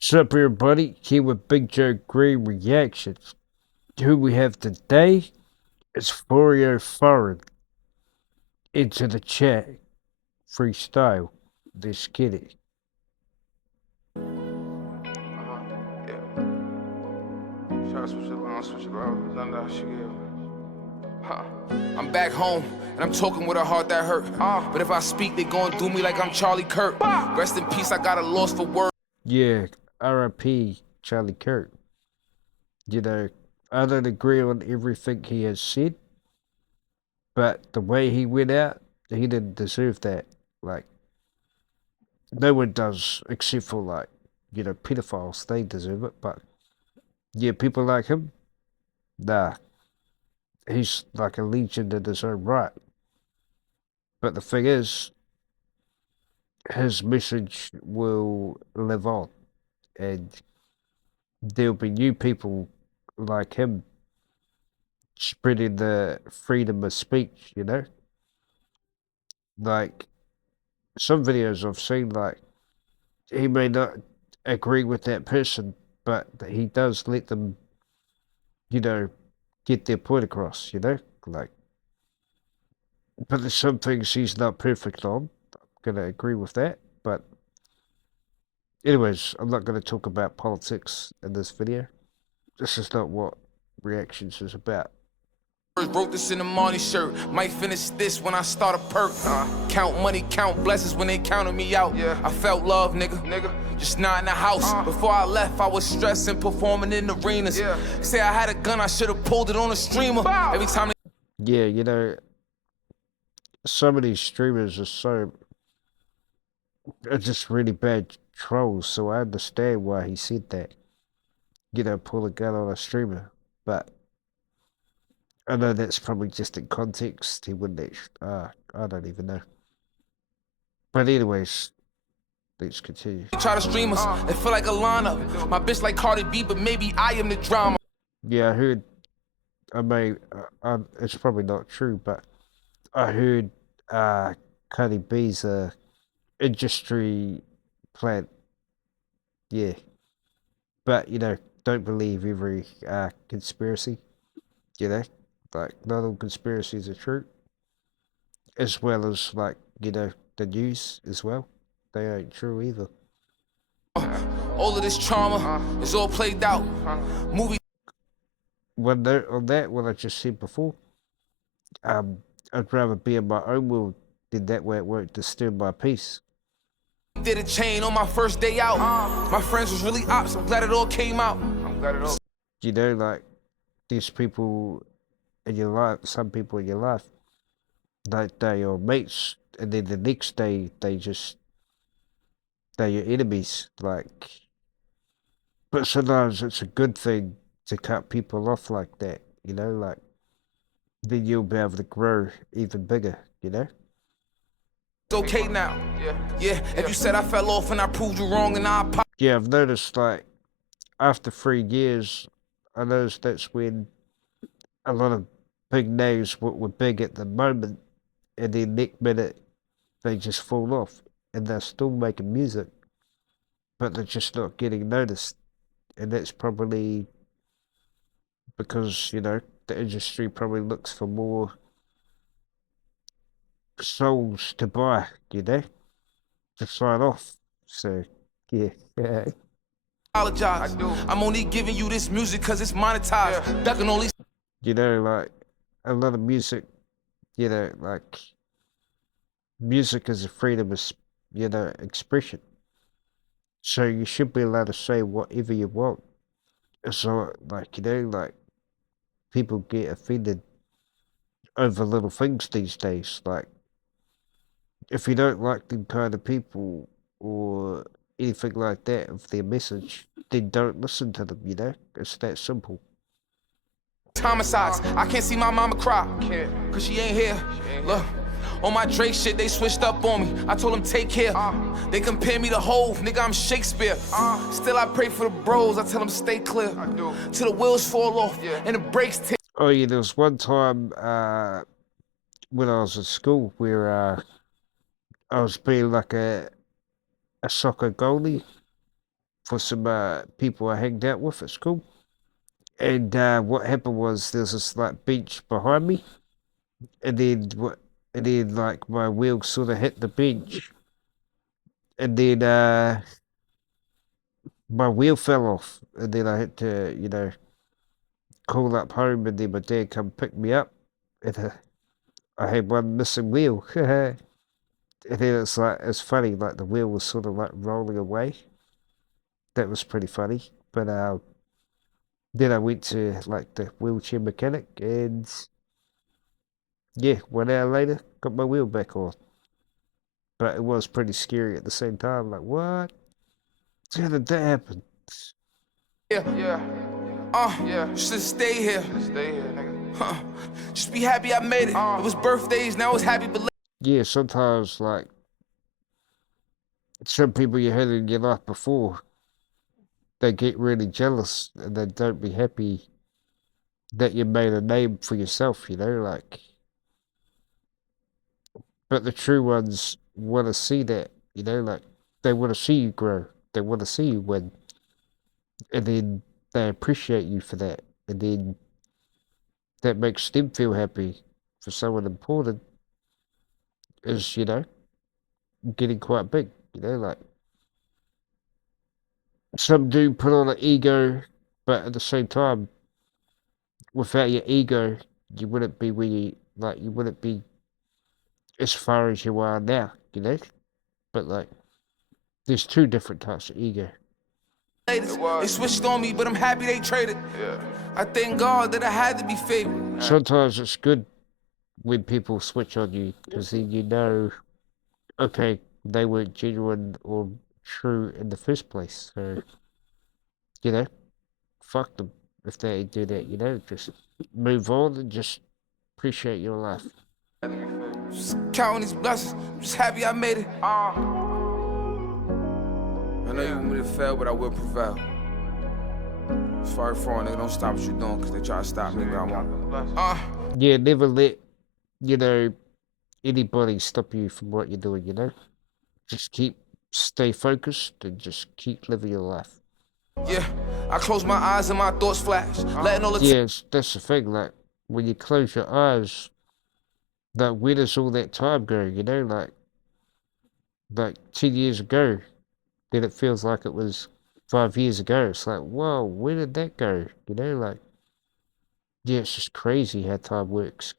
What's up, everybody? Here with Big Joe Green Reactions. Who we have today is Fivio Foreign into the chat. Freestyle. Let's get it. Yeah. Try to switch it around, switch it around. None of that shit, yeah. I'm back home, and I'm talking with a heart that hurt. But if I speak, they gon' do me like I'm Charlie Kirk. Rest in peace, I got a loss for words. Yeah, R.I.P. Charlie Kirk. You know, I don't agree on everything he has said, but the way he went out, he didn't deserve that. Like, no one does, except for, like, pedophiles. They deserve it, but yeah, people like him, nah, he's like a legend in his own right. But the thing is, his message will live on, and there'll be new people like him spreading the freedom of speech, Like, some videos I've seen, like, he may not agree with that person, but he does let them, you know, get their point across. Like, but there's some things he's not perfect on. I'm gonna agree with that, but anyways, I'm not gonna talk about politics in this video. This is not what reactions is about. Wrote this in the Marty shirt. Might finish this when I start a perk. Count money, count blessings when they counted me out. Yeah. I felt love, nigga. Just not in the house. Before I left, I was stressing, performing in arenas. Yeah. Say I had a gun, I should have pulled it on a streamer. Bow. Every time Yeah, some of these streamers are just really bad trolls, so I understand why he said that. Pull a gun on a streamer. But I know that's probably just in context. He wouldn't I don't even know. But anyways, let's continue. try to stream us, they feel like a lineup. My bitch like Cardi B, but maybe I am the drama. Yeah, I heard, it's probably not true, but I heard Cardi B's a industry plant. Yeah. But, don't believe every conspiracy, you know? Like, not all conspiracies are true, as well as, like, the news as well. They ain't true either. All of this trauma is all played out. Movie. One note on that, what I just said before, I'd rather be in my own world than that way it won't disturb my peace. Did a chain on my first day out. My friends was really ops. I'm glad it all came out. I'm glad it all. Like, these people in your life, some people in your life, like they're your mates, and then the next day they're your enemies. Like, but sometimes it's a good thing to cut people off like that, like then you'll be able to grow even bigger. It's okay now. Yeah. If you said I fell off and I proved you wrong and I apologize. Yeah, I've noticed, like, after 3 years, I noticed that's when a lot of big names were big at the moment, and then next minute they just fall off, and they're still making music, but they're just not getting noticed, and that's probably because the industry probably looks for more souls to buy, to sign off. So yeah, yeah. I do. I'm only giving you this music cause it's monetized. Yeah. That can only. Like a lot of music, like music is a freedom of expression. So you should be allowed to say whatever you want. So like like people get offended over little things these days. Like, if you don't like them kind of people or anything like that of their message, then don't listen to them. It's that simple. Homicides. I can't see my mama cry. Cause she ain't here. Look. On my Drake shit, they switched up on me. I told them take care. They compare me to Hove, nigga, I'm Shakespeare. Still I pray for the bros, I tell them stay clear. Till the wheels fall off and the brakes tear. Oh yeah, there was one time when I was at school where I was being like a soccer goalie for some people I hanged out with at school. And what happened was there's this like bench behind me, and then like my wheel sort of hit the bench, and then my wheel fell off, and then I had to call up home, and then my dad come pick me up, and I had one missing wheel. And then it's funny, like the wheel was sort of like rolling away. That was pretty funny. But then I went to like the wheelchair mechanic, and yeah, 1 hour later, got my wheel back on. But it was pretty scary at the same time. Like, what? How did that happen? Yeah. Yeah. Should stay here. Stay here, nigga. Just be happy I made it. It was birthdays, now it's happy belated. Yeah, sometimes like some people you had in your life before, they get really jealous and they don't be happy that you made a name for yourself, like. But the true ones want to see that, like they want to see you grow, they want to see you win, and then they appreciate you for that, and then that makes them feel happy for someone important is, getting quite big, like some do put on an ego, but at the same time, without your ego, you wouldn't be where you wouldn't be as far as you are now, But like, there's two different types of ego. They switched on me, but I'm happy they traded. Yeah. I thank God that I had to be favored. Sometimes it's good when people switch on you because then okay, they weren't genuine or true in the first place. So, you know, fuck them if they do that, just move on and just appreciate your life. Just counting these blessings, I'm just happy I made it. I know you want me to fail, but I will prevail. As far as nigga, don't stop what you're doing, because they try to stop me, but I won't. Yeah, never let, anybody stop you from what you're doing, Just stay focused and just keep living your life. Yeah, I close my eyes and my thoughts flash. Letting all the Yes, that's the thing, like, when you close your eyes, like, where does all that time go, like 10 years ago, then it feels like it was 5 years ago. It's like, whoa, where did that go? Like, yeah, it's just crazy how time works.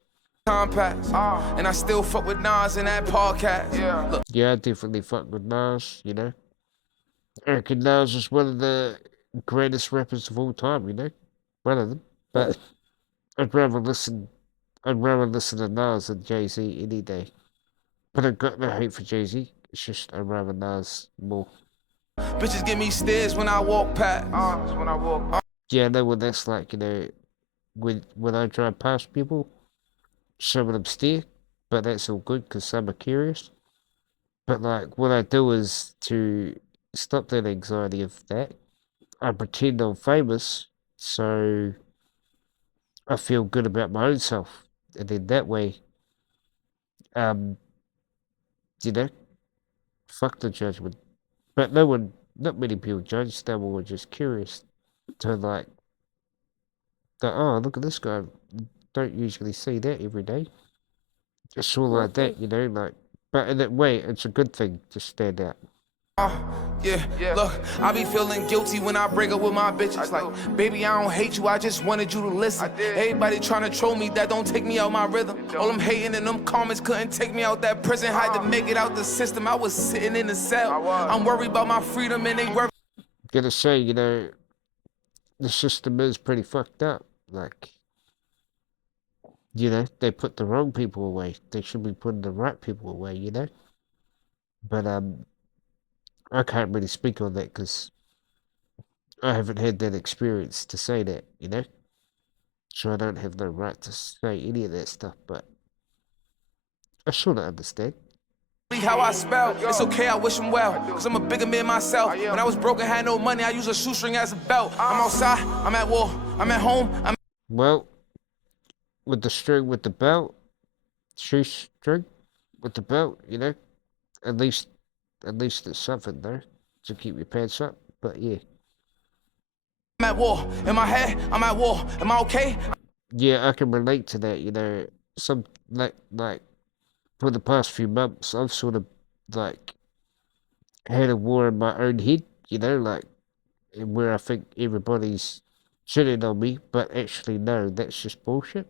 time pass, and I still fuck with Nas in that podcast. Yeah, look. Yeah, I definitely fuck with Nas, I reckon Nas is one of the greatest rappers of all time, one of them. But I'd rather listen, I'd rather listen to Nas than Jay-Z any day. But I've got no hate for Jay-Z. It's just I'd rather Nas more. Bitches give me stares when I walk past. When I walk. Yeah, I know what that's like, when I drive past people, some of them stare, but that's all good because some are curious. But like, what I do is to stop that anxiety of that, I pretend I'm famous, so I feel good about my own self, and then that way, um, you know, fuck the judgment. But not many people judge. They're more just curious to like, oh, look at this guy. Don't usually see that every day. It's all like that, like. But in that way, it's a good thing to stand out. Yeah, look, I be feeling guilty when I break up with my bitches. Like, baby, I don't hate you, I just wanted you to listen. Everybody trying to troll me, that don't take me out my rhythm. All them hating and them comments couldn't take me out that prison. Had to make it out the system, I was sitting in the cell. I'm worried about my freedom and they worry. Gotta say, the system is pretty fucked up. Like, they put the wrong people away. They should be putting the right people away, But I can't really speak on that because I haven't had that experience to say that, So I don't have no right to say any of that stuff, but I sort of understand. How I spell, it's okay, I wish him well, cause I'm a bigger man myself. When I was broke and had no money, I used a shoestring as a belt. I'm outside, I'm at war, I'm at home, Well, with the string with the belt, shoestring with the belt, at least it's something there to keep your pants up. But yeah. I'm at war. In my head, I'm at war. Am I okay? Yeah, I can relate to that, you know. Some like for the past few months I've sort of like had a war in my own head, you know, like where I think everybody's shitting on me, but actually no, that's just bullshit.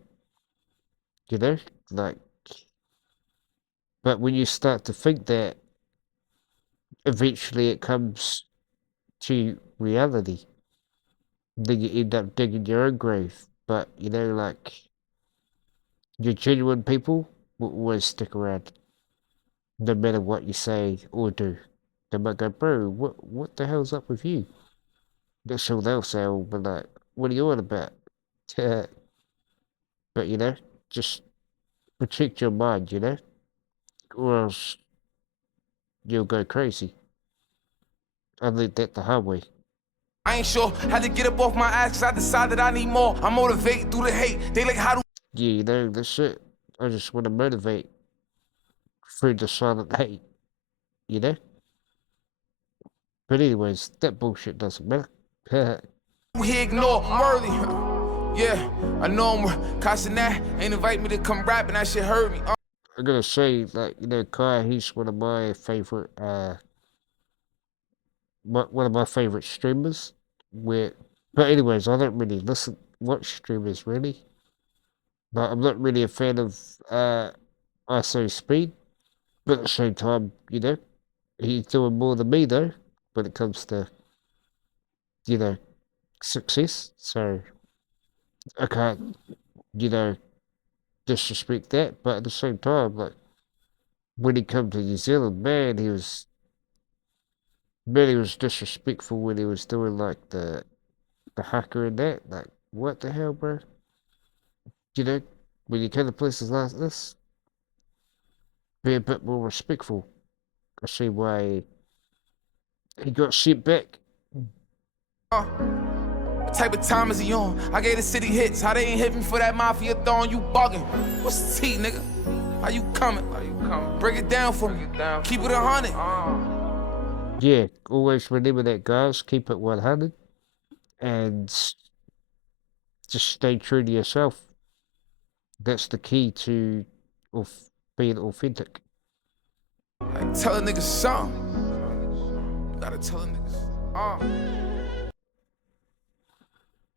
You know? Like but when you start to think that, eventually it comes to reality. Then you end up digging your own grave. But you know, like your genuine people will always stick around, no matter what you say or do. They might go, bro, what the hell's up with you? That's all they'll say. I'll be like, what are you on about? But you know, just protect your mind, you know, or else you'll go crazy. I learned that the hard way. I ain't sure. Had to get up off my ass cause I decided I need more. I motivate through the hate. They like, how do Yeah, you know, that's it. I just want to motivate through the silent hate, you know? But anyways, that bullshit doesn't matter. he ignore? I'm worthy. Yeah, I know I'm cussing that. Ain't invite me to come rap and that shit hurt me. I'm gonna say, like, you know, Kai, he's one of my favorite streamers. Where, but anyways, I don't really watch streamers really. But I'm not really a fan of ISO Speed. But at the same time, you know, he's doing more than me though when it comes to, you know, success. So I can't, you know, disrespect that. But at the same time, like when he came to New Zealand, man, he was disrespectful when he was doing like the hacker and that. Like, what the hell, bro? You know, when you come to places like this, be a bit more respectful. I see why he got sent back. Type of time is he on? I gave the city hits. How they ain't hit me for that mafia throwing you bugging? What's the T, nigga? How you coming? Break it down for me. Keep it 100. Yeah, always remember that, guys. Keep it 100 and just stay true to yourself. That's the key to being authentic. Like, tell a nigga something. You gotta tell a nigga.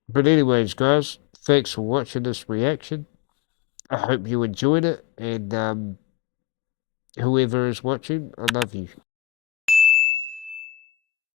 But anyways, guys, thanks for watching this reaction. I hope you enjoyed it, and whoever is watching, I love you.